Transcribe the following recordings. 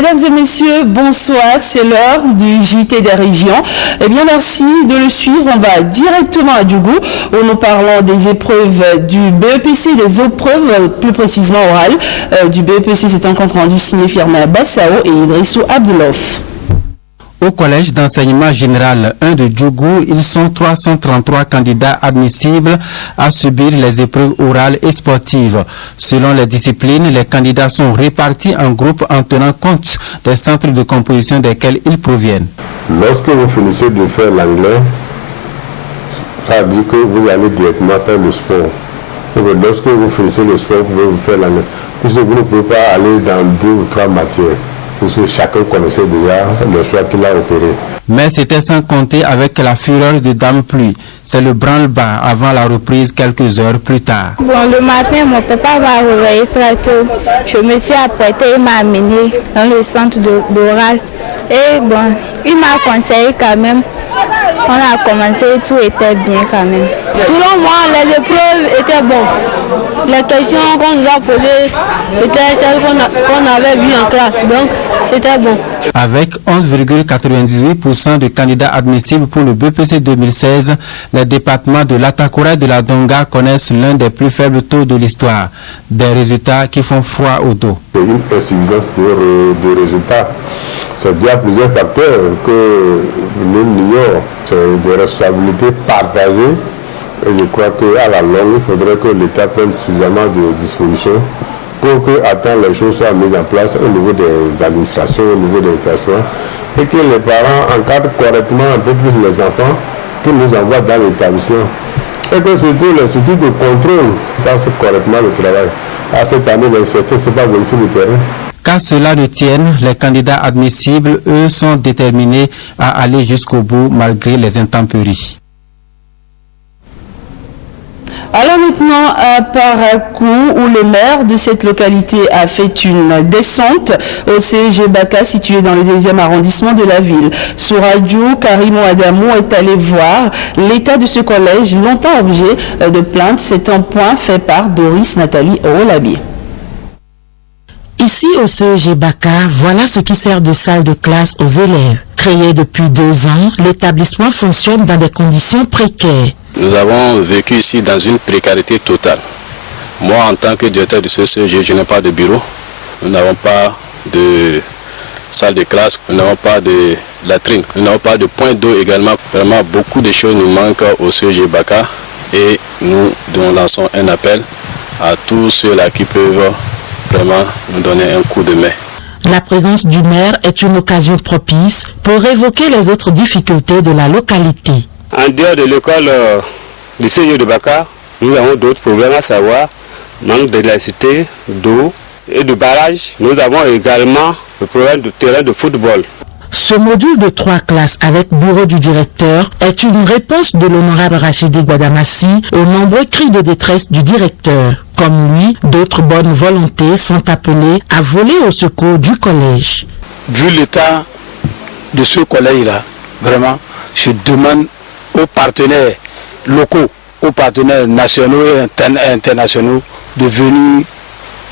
Mesdames et messieurs, bonsoir, c'est l'heure du JT des régions. Eh bien, merci de le suivre. On va directement à Djougou, où nous parlons des épreuves du BEPC, des épreuves plus précisément orales du BEPC. C'est un compte rendu signé Firmin Bassao et Idrissou Abdoulof. Au collège d'enseignement général 1 de Djougou, ils sont 333 candidats admissibles à subir les épreuves orales et sportives. Selon les disciplines, les candidats sont répartis en groupes en tenant compte des centres de composition desquels ils proviennent. Lorsque vous finissez de faire l'anglais, ça veut dire que vous allez directement faire le sport. Lorsque vous finissez le sport, vous pouvez faire l'anglais. Puisque vous ne pouvez pas aller dans 2 ou 3 matières. Parce que chacun connaissait déjà le choix qu'il a opéré. Mais c'était sans compter avec la fureur de Dame Pluie. C'est le branle-bas avant la reprise quelques heures plus tard. Bon, le matin, mon papa m'a réveillé très tôt. Je me suis apprêtée, il m'a amené dans le centre d'oral. Et bon, il m'a conseillé quand même. On a commencé, tout était bien quand même. Selon moi, les épreuves étaient bonnes. Les questions qu'on nous a posées étaient celles qu'on avait vues en classe. Donc, c'était bon. Avec 11,98% de candidats admissibles pour le BEPC 2016, les départements de l'Atakura et de la Donga connaissent l'un des plus faibles taux de l'histoire. Des résultats qui font froid au dos. C'est une insuffisance de résultats. C'est bien plusieurs facteurs que nous ignorons. C'est des responsabilités partagées. Et je crois qu'à la longue, il faudrait que l'État prenne suffisamment de dispositions pour que les choses soient mises en place au niveau des administrations, au niveau des classements, et que les parents encadrent correctement un peu plus les enfants qu'ils nous envoient dans l'établissement. Et que surtout les outils de contrôle fassent correctement le travail. À cette année, l'incertitude, ce n'est pas venir sur le terrain. Qu'à cela ne tienne, les candidats admissibles, eux, sont déterminés à aller jusqu'au bout malgré les intempéries. Alors maintenant, à Parakou, où le maire de cette localité a fait une descente au CEG Baka, situé dans le 2e arrondissement de la ville. Sur radio, Karim Adamou est allé voir l'état de ce collège, longtemps objet de plainte. C'est un point fait par Doris Nathalie Olabi. Ici au CEG Baka, voilà ce qui sert de salle de classe aux élèves. Créé depuis 2 ans, l'établissement fonctionne dans des conditions précaires. Nous avons vécu ici dans une précarité totale. Moi, en tant que directeur de ce CEG, je n'ai pas de bureau. Nous n'avons pas de salle de classe, nous n'avons pas de latrine, nous n'avons pas de point d'eau également. Vraiment, beaucoup de choses nous manquent au CEG Baka et nous lançons un appel à tous ceux-là qui peuvent vraiment nous donner un coup de main. La présence du maire est une occasion propice pour évoquer les autres difficultés de la localité. En dehors de l'école du CEG de Baka, nous avons d'autres problèmes, à savoir manque d'électricité, d'eau et de barrage. Nous avons également le problème de terrain de football. Ce module de 3 classes avec bureau du directeur est une réponse de l'honorable Rachidi Guadamassi aux nombreux cris de détresse du directeur. Comme lui, d'autres bonnes volontés sont appelées à voler au secours du collège. Vu l'état de ce collège-là, vraiment, je demande aux partenaires locaux, aux partenaires nationaux et internationaux de venir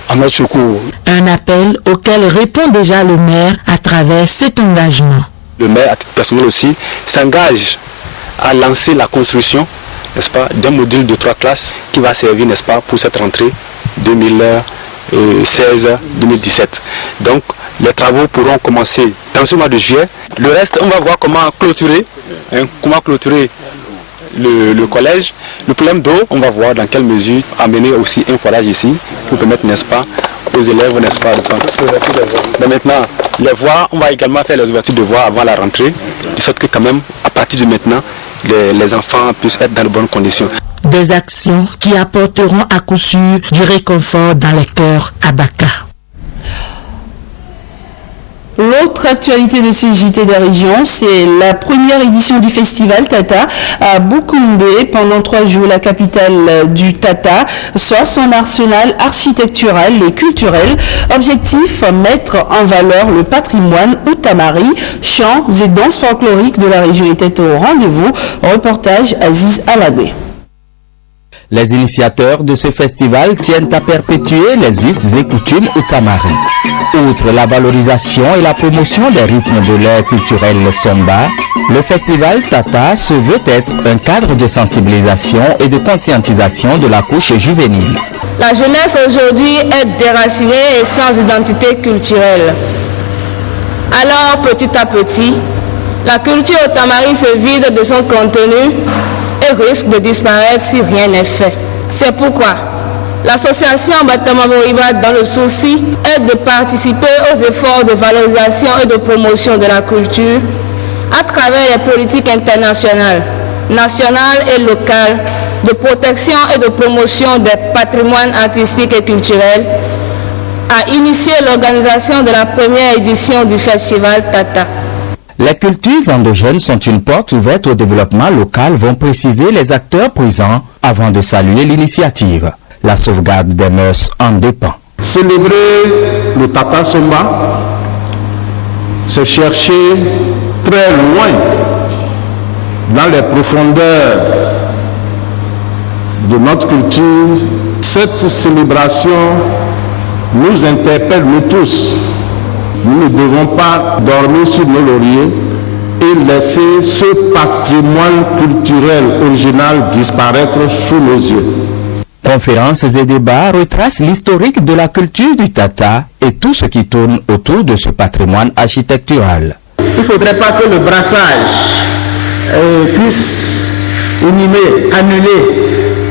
à notre secours. Un appel auquel répond déjà le maire à travers cet engagement. Le maire, à titre personnel aussi, s'engage à lancer la construction, n'est-ce pas, d'un module de 3 classes qui va servir, n'est-ce pas, pour cette rentrée 2016-2017. Donc, les travaux pourront commencer dans ce mois de juillet. Le reste, on va voir comment clôturer le collège. Le problème d'eau, on va voir dans quelle mesure amener aussi un forage ici pour permettre, n'est-ce pas, aux élèves, n'est-ce pas, de prendre. Mais maintenant, les voies, on va également faire les ouvertures de voies avant la rentrée, de sorte que quand même, à partir de maintenant, les enfants puissent être dans de bonnes conditions. Des actions qui apporteront à coup sûr du réconfort dans les cœurs à Baka. L'autre actualité de ce JT des régions, c'est la première édition du festival Tata à Boukoumbe. Pendant 3 jours, la capitale du Tata sort son arsenal architectural et culturel. Objectif, mettre en valeur le patrimoine outamari. Chants et danses folkloriques de la région étaient au rendez-vous. Reportage Aziz Alabé. Les initiateurs de ce festival tiennent à perpétuer les us et coutumes outamari. Outre la valorisation et la promotion des rythmes de l'ère culturelle Somba, le festival Tata se veut être un cadre de sensibilisation et de conscientisation de la couche juvénile. La jeunesse aujourd'hui est déracinée et sans identité culturelle. Alors, petit à petit, la culture outamari se vide de son contenu et risque de disparaître si rien n'est fait. C'est pourquoi l'association Batama Boriba, dans le souci, est de participer aux efforts de valorisation et de promotion de la culture à travers les politiques internationales, nationales et locales, de protection et de promotion des patrimoines artistiques et culturels, a initié l'organisation de la première édition du festival Tata. Les cultures endogènes sont une porte ouverte au développement local, vont préciser les acteurs présents avant de saluer l'initiative. La sauvegarde des mœurs en dépend. Célébrer le Tata Somba, c'est chercher très loin, dans les profondeurs de notre culture. Cette célébration nous interpelle, nous tous. Nous ne devons pas dormir sur nos lauriers et laisser ce patrimoine culturel original disparaître sous nos yeux. Conférences et débats retracent l'historique de la culture du Tata et tout ce qui tourne autour de ce patrimoine architectural. Il ne faudrait pas que le brassage puisse annuler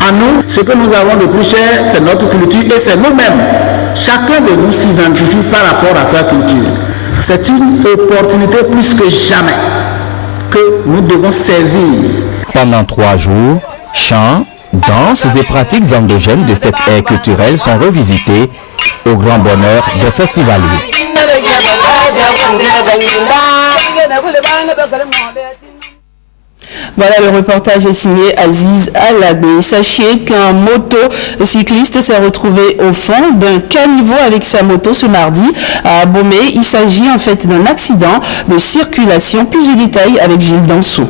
à nous. Ce que nous avons de plus cher, c'est notre culture et c'est nous-mêmes. Chacun de nous s'identifie par rapport à sa culture. C'est une opportunité plus que jamais que nous devons saisir. Pendant 3 jours, chants, danses et pratiques endogènes de cette ère culturelle sont revisités au grand bonheur des festivaliers. Voilà, le reportage est signé Aziz Alabé. Sachez qu'un motocycliste s'est retrouvé au fond d'un caniveau avec sa moto ce mardi à Abomey. Il s'agit en fait d'un accident de circulation. Plus de détails avec Gilles Dansou.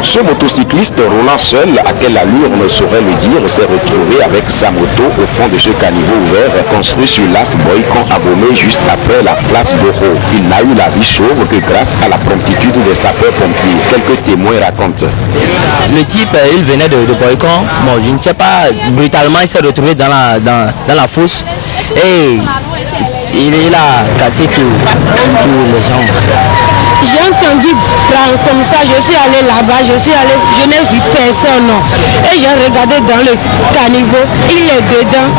Ce motocycliste roulant seul, à quelle allure on ne saurait le dire, s'est retrouvé avec sa moto au fond de ce caniveau ouvert construit sur l'As Boycon Abomey juste après la place Boro. Il n'a eu la vie sauve que grâce à la promptitude des sapeurs-pompiers. Quelques témoins racontent. Le type, il venait de Boycon. Bon, je ne sais pas, brutalement, il s'est retrouvé dans la fosse et il a cassé tous les jambes. J'ai entendu comme ça, je suis allé là-bas, je n'ai vu personne. Et j'ai regardé dans le caniveau, il est dedans.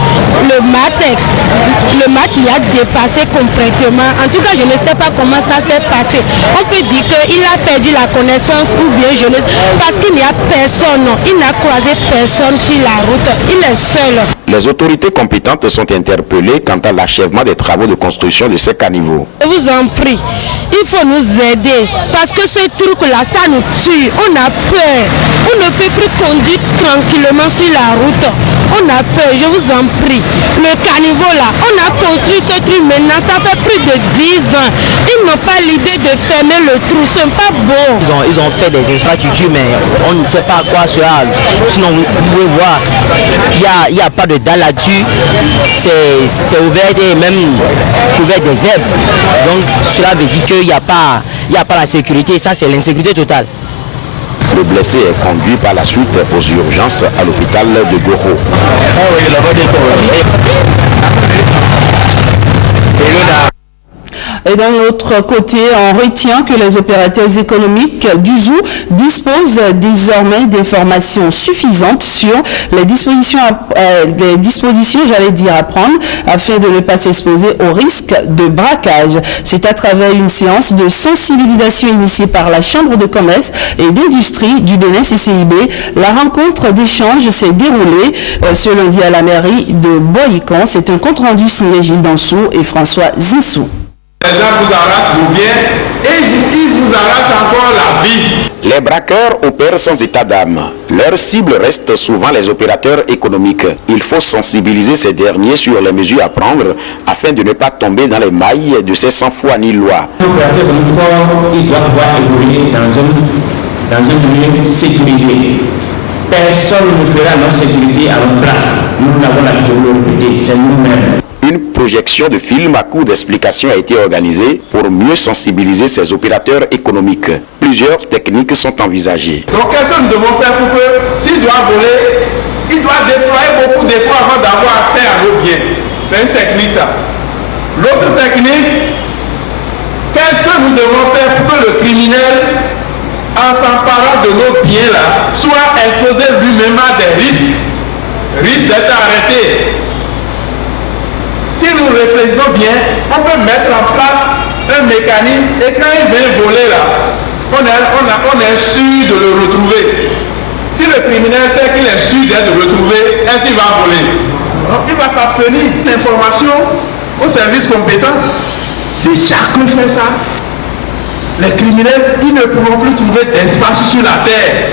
Le mat il a dépassé complètement. En tout cas, je ne sais pas comment ça s'est passé. On peut dire qu'il a perdu la connaissance ou bien je ne sais pas. Parce qu'il n'y a personne, il n'a croisé personne sur la route, il est seul. Les autorités compétentes sont interpellées quant à l'achèvement des travaux de construction de ces caniveaux. Je vous en prie, il faut nous aider parce que ce truc-là, ça nous tue. On a peur. On ne peut plus conduire tranquillement sur la route. On a peur, je vous en prie. Le caniveau là, on a construit ce truc maintenant, ça fait plus de 10 ans. Ils n'ont pas l'idée de fermer le trou, ce n'est pas bon. Ils ont fait des infrastructures, mais on ne sait pas à quoi cela. Sinon, vous pouvez voir, il n'y a pas de dalle là-dessus. C'est ouvert et même couvert des herbes. Donc, cela veut dire qu'il n'y a pas la sécurité. Ça, c'est l'insécurité totale. Le blessé est conduit par la suite aux urgences à l'hôpital de Goro. Et d'un autre côté, on retient que les opérateurs économiques du zoo disposent désormais d'informations suffisantes sur les dispositions à prendre afin de ne pas s'exposer au risque de braquage. C'est à travers une séance de sensibilisation initiée par la Chambre de commerce et d'industrie du Bénin CCIB. La rencontre d'échange s'est déroulée ce lundi à la mairie de Boycon. C'est un compte rendu signé Gilles Dansou et François Zissou. Les gens vous arrachent vos biens et ils vous arrachent encore la vie. Les braqueurs opèrent sans état d'âme. Leur cible reste souvent les opérateurs économiques. Il faut sensibiliser ces derniers sur les mesures à prendre afin de ne pas tomber dans les mailles de ces sans-foi ni loi. L'opérateur économique, il doit pouvoir évoluer dans un milieu sécurisé. personne ne fera notre sécurité à notre place. Nous n'avons l'habitude de le répéter, c'est nous-mêmes. Une projection de film à court d'explication a été organisée pour mieux sensibiliser ces opérateurs économiques. Plusieurs techniques sont envisagées. Donc qu'est-ce que nous devons faire pour que s'il doit voler, il doit déployer beaucoup d'efforts avant d'avoir accès à nos biens. C'est une technique ça. L'autre technique, qu'est-ce que nous devons faire pour que le criminel, en s'emparant de nos biens là, soit exposé lui-même à des risques d'être arrêté. Si nous réfléchissons bien, on peut mettre en place un mécanisme et quand il vient voler là, on est sûr de le retrouver. Si le criminel sait qu'il est sûr d'être retrouvé, est-ce qu'il va voler? Non, il va s'abstenir. L'information au service compétent. Si chacun fait ça, les criminels, ils ne pourront plus trouver d'espace sur la terre.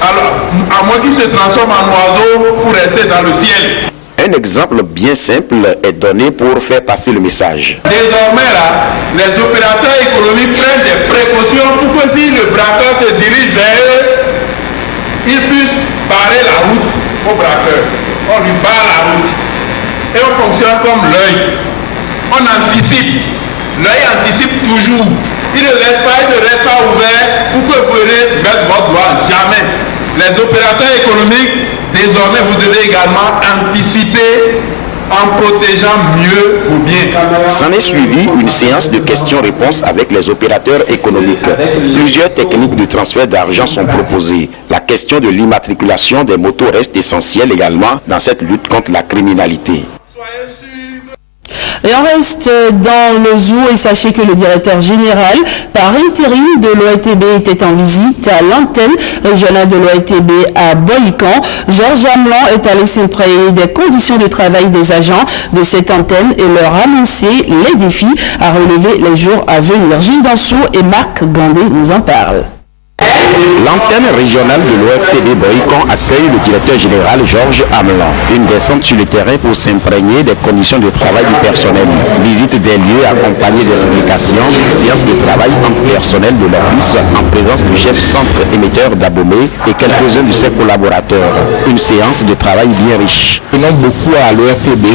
Alors, à moins qu'ils se transforment en oiseaux pour rester dans le ciel. Un exemple bien simple est donné pour faire passer le message. Désormais, là, les opérateurs économiques prennent des précautions pour que si le braqueur se dirige vers eux, ils puissent barrer la route au braqueur. On lui barre la route. Et on fonctionne comme l'œil. On anticipe. L'œil anticipe toujours. Il ne reste pas ouvert pour que vous venez mettre votre doigt. Jamais. Les opérateurs économiques, désormais, vous devez également anticiper en protégeant mieux vos biens. S'en est suivi une séance de questions-réponses avec les opérateurs économiques. Plusieurs techniques de transfert d'argent sont proposées. La question de l'immatriculation des motos reste essentielle également dans cette lutte contre la criminalité. Et on reste dans le zoo et sachez que le directeur général par intérim de l'OETB était en visite à l'antenne régionale de l'OETB à Boïkan. Georges Amelon est allé s'imprégner des conditions de travail des agents de cette antenne et leur annoncer les défis à relever les jours à venir. Gilles Dansou et Marc Gandé nous en parlent. L'antenne régionale de l'OETB Boïkan accueille le directeur général Georges Amelon. Une descente sur le terrain pour s'imprégner des conditions de travail du personnel. Visite des lieux accompagnée d'explications, séance de travail entre personnel de l'office en présence du chef centre émetteur d'Abomey et quelques-uns de ses collaborateurs. Une séance de travail bien riche. Nous tenons beaucoup à l'OETB,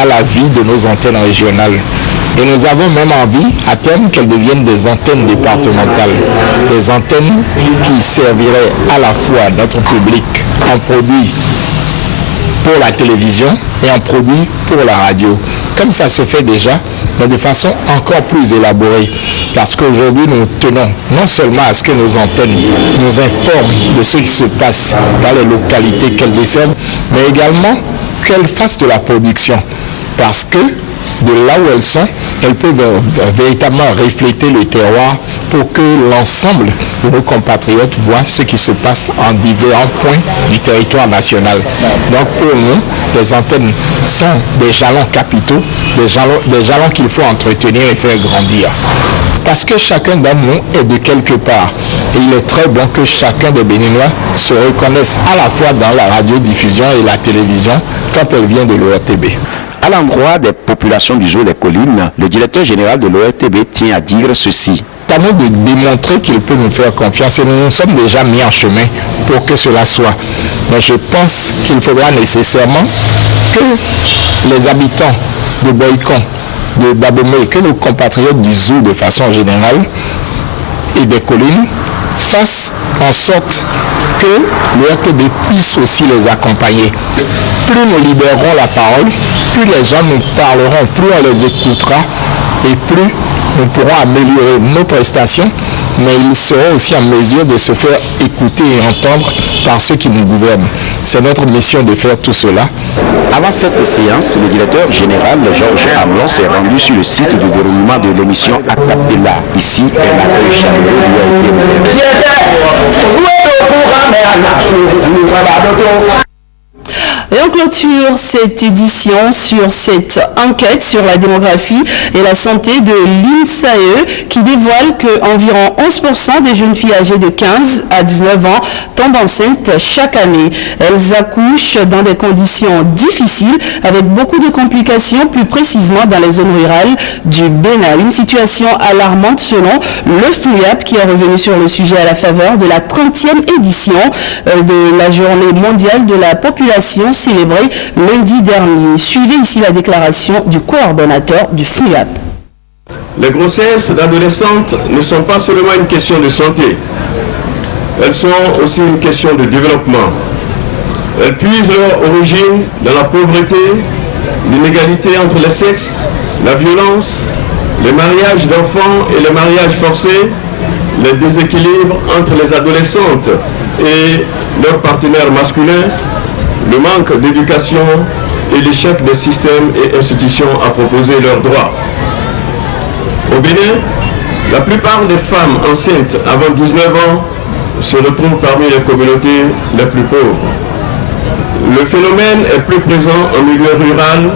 à la vie de nos antennes régionales. Et nous avons même envie, à terme, qu'elles deviennent des antennes départementales. Des antennes qui serviraient à la fois notre public en produits pour la télévision et en produits pour la radio. Comme ça se fait déjà, mais de façon encore plus élaborée. Parce qu'aujourd'hui, nous tenons non seulement à ce que nos antennes nous informent de ce qui se passe dans les localités qu'elles desservent, mais également qu'elles fassent de la production. Parce que de là où elles sont, elles peuvent véritablement refléter le terroir pour que l'ensemble de nos compatriotes voient ce qui se passe en différents points du territoire national. Donc pour nous, les antennes sont des jalons capitaux, des jalons qu'il faut entretenir et faire grandir. Parce que chacun d'entre nous est de quelque part. Et il est très bon que chacun des Béninois se reconnaisse à la fois dans la radiodiffusion et la télévision quand elle vient de l'OETB. À l'endroit des populations du zoo des collines, le directeur général de l'OETB tient à dire ceci. C'est à nous de démontrer qu'il peut nous faire confiance et nous nous sommes déjà mis en chemin pour que cela soit. Mais je pense qu'il faudra nécessairement que les habitants de Boïkan, de Dabomey, que nos compatriotes du zoo de façon générale et des collines fassent en sorte que l'OETB puisse aussi les accompagner. Plus nous libérerons la parole, plus les gens nous parleront, plus on les écoutera et plus nous pourrons améliorer nos prestations, mais ils seront aussi en mesure de se faire écouter et entendre par ceux qui nous gouvernent. C'est notre mission de faire tout cela. Avant cette séance, le directeur général Georges Amelon s'est rendu sur le site de déroulement de l'émission Acapella. Ici, un accueil chaleureux lui a été Et on on clôture cette édition sur cette enquête sur la démographie et la santé de l'INSAE qui dévoile qu'environ 11% des jeunes filles âgées de 15 à 19 ans tombent enceintes chaque année. Elles accouchent dans des conditions difficiles avec beaucoup de complications, plus précisément dans les zones rurales du Bénin. Une situation alarmante selon le FNUAP qui est revenu sur le sujet à la faveur de la 30e édition de la journée mondiale de la population célébrée lundi dernier. Suivez ici la déclaration du coordonnateur du FNUAP. Les grossesses d'adolescentes ne sont pas seulement une question de santé, elles sont aussi une question de développement. Elles puisent leur origine dans la pauvreté, l'inégalité entre les sexes, la violence, les mariages d'enfants et les mariages forcés, les déséquilibres entre les adolescentes et leurs partenaires masculins, le manque d'éducation et l'échec des systèmes et institutions à proposer leurs droits. Au Bénin, la plupart des femmes enceintes avant 19 ans se retrouvent parmi les communautés les plus pauvres. Le phénomène est plus présent en milieu rural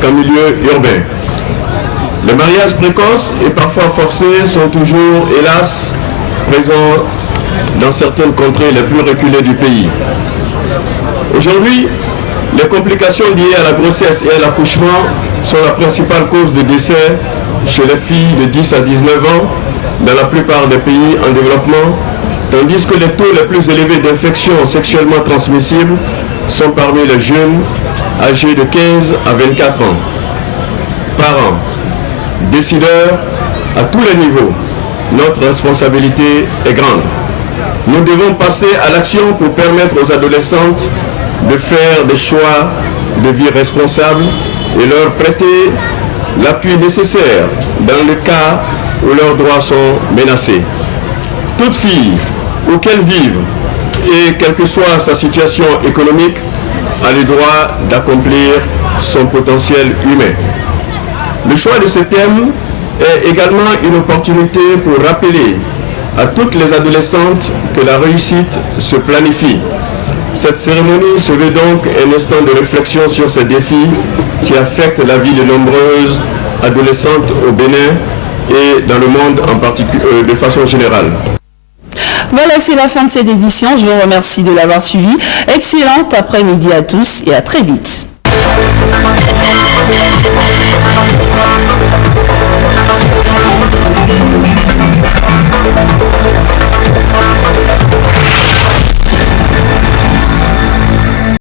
qu'en milieu urbain. Les mariages précoces et parfois forcés sont toujours, hélas, présents dans certaines contrées les plus reculées du pays. Aujourd'hui, les complications liées à la grossesse et à l'accouchement sont la principale cause de décès chez les filles de 10 à 19 ans dans la plupart des pays en développement, tandis que les taux les plus élevés d'infections sexuellement transmissibles sont parmi les jeunes âgés de 15 à 24 ans. Parents, décideurs, à tous les niveaux, notre responsabilité est grande. Nous devons passer à l'action pour permettre aux adolescentes de faire des choix de vie responsables et leur prêter l'appui nécessaire dans le cas où leurs droits sont menacés. Toute fille, où qu'elle vive, et quelle que soit sa situation économique, a le droit d'accomplir son potentiel humain. Le choix de ce thème est également une opportunité pour rappeler à toutes les adolescentes que la réussite se planifie. Cette cérémonie se veut donc un instant de réflexion sur ces défis qui affectent la vie de nombreuses adolescentes au Bénin et dans le monde en particulier, de façon générale. Voilà, c'est la fin de cette édition. Je vous remercie de l'avoir suivi. Excellente après-midi à tous et à très vite.